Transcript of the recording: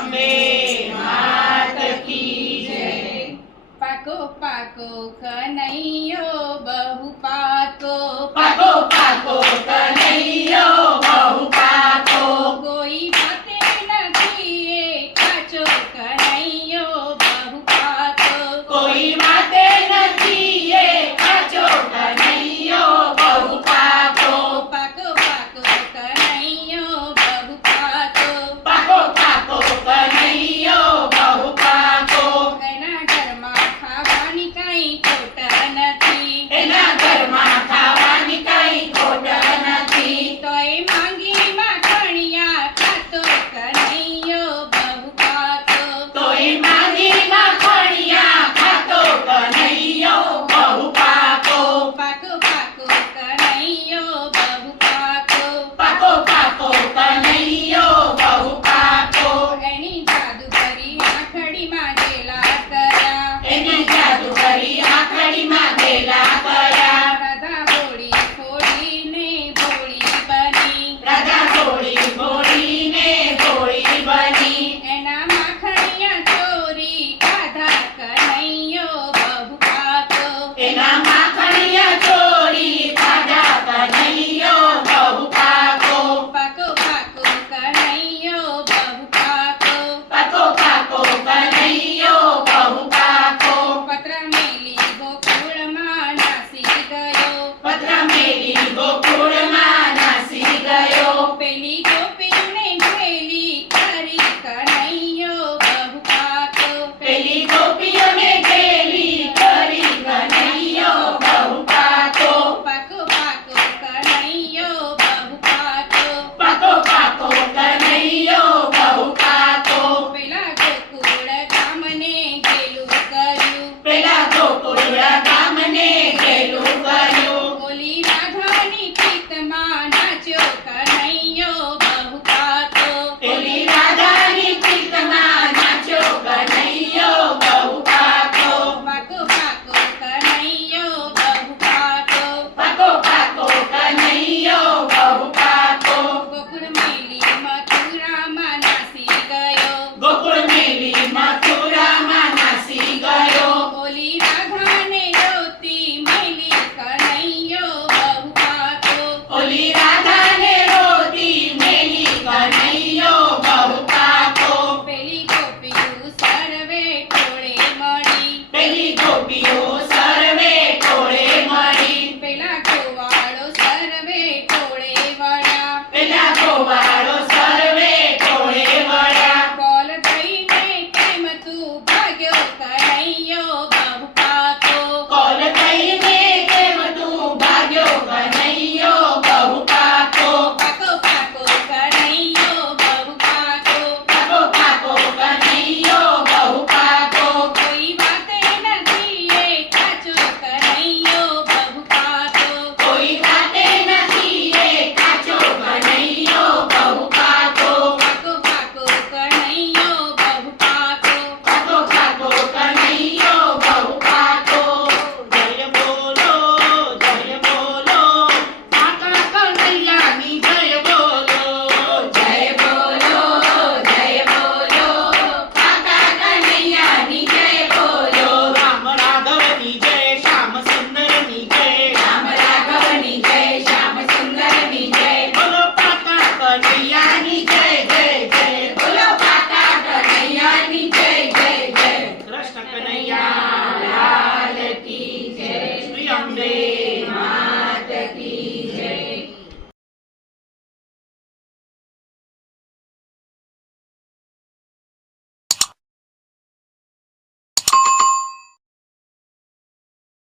અંબે માત કી જય। પાકો પાકો કનૈયો બહુ પાકો, પાકો પાકો કનૈયો બહુ પાકો, કોઈ વાતે નથી એ કાચો કનૈયો બહુ પાકો, કોઈ વાતે નથી એ કાચો કનૈયો બહુ પાકો, પાકો પાકો કનૈયો બહુ પાકો, પાકો પાકો કનૈયો બહુ પાકો, એના ઘરમાં ખાવાની કઈ ખોટ નથી, એના ઘરમાં ખાવાની કઈ ખોટ નથી, તોય માંગી માખણિયા ખાતો કનૈયો બહુ પાકો, તોય માંગી માખણિયા ખાતો કનૈયો બહુ પાકો, પાકો પાકો કનૈયો બહુ પાકો, પાકો પાકો કનૈયો બહુ પાકો, એની જાદુગરી આંખડીમાં ગેલા કર્યા, એની જાદુગરી આંખડીમાં ગેલા કર્યા, રાધા ભોળી ફોડીને ભોળી બની, રાધા ભોળી ભોળીને ભોળી બની, એના માખણિયા ચોરી ખાધા કનૈયો બહુ પાકો, એના માખણિયા ચોરી ખાધા કનૈયો બહુ પાકો, પાકો પાકો કનૈયો બહુ પાકો, પાકો પાકો કનૈયો બહુ પાકો, પત્ર મેલી ગોકુળમાં નાસી ગયો, પત્ર મેલી ગોકુળમાં નાસી ગયો, પેલી ગોપીને ઘેલી કરી કનૈયો બહુ પાકો, પેલી ગોપીઓને ગેલી કરી કનૈયો બહુ પાકો, પાકો પાકો કનૈયો બહુ પાકો, પાકો પાકો કનૈયો બહુ પાકો, પેલા ગોકુળ ગામને ગેલું કર્યું, પેલા ગોકુળ ગામને ગેલું કર્યું, ઓલી રાધાની પ્રીતમાં નાચ્યો કનૈયો બહુ પાકો, પેલી રાધાની પ્રીતમાં નાચ્યો કનૈયો બહુ પાકો, પાકો પાકો કનૈયો બહુ પાકો, પાકો પાકો કનૈયો બહુ પાકો, ગોકુળ મેલી મથુરામાં નાસી ગયો, ગોકુળ મેલી મથુરામાં નાસી ગયો, ઓલી રાધાને રોતી મેલી કનૈયો બહુ પાકો, ઓલી રાધાને રોતી મેલી કનૈયો બહુ પાકો, પેલી ગોપીઓ સર્વે ટોળે મળી, પેલી ગોપીઓ સર્વે ટોળે મળી, પેલા ગોવાળો સર્વે ટોળે વળ્યા, પેલા ગોવાળો સર્વે ટોળે વળ્યા, બોલ દઈને કેમ તું ભાગ્યો કનૈયો બહુ પાકો, કોલ થઈને કેમ તું ભાગ્યો કનૈયો બહુ પાકો, પાકો પાકો કનૈયો બહુ પાકો, પાકો પાકો કનૈયો બહુ પાકો, કોઈ વાતે નથી એ કાચો કનૈયો બહુ પાકો, કોઈ વાતે નથી એ કાચો કનૈયો બહુ પાકો, પાકો પાકો કનૈયો બહુ પાકો, પાકો પાકો કનૈયો બહુ પાકો, જય બોલો કાકા કનૈયાની જય બોલો, જય બોલો કાકા કનૈયાની જય બોલો, રામ રાઘવની જય શ્યામ સુંદરની જય, રામ રાઘવની જય શ્યામ સુંદરની જય, બોલો કાકા કનૈયાની જય જય જય, બોલો કાકા કનૈયાની જય જય જય, કૃષ્ણ કનૈયા લાલ કી જય, શ્રી અંબે માત કી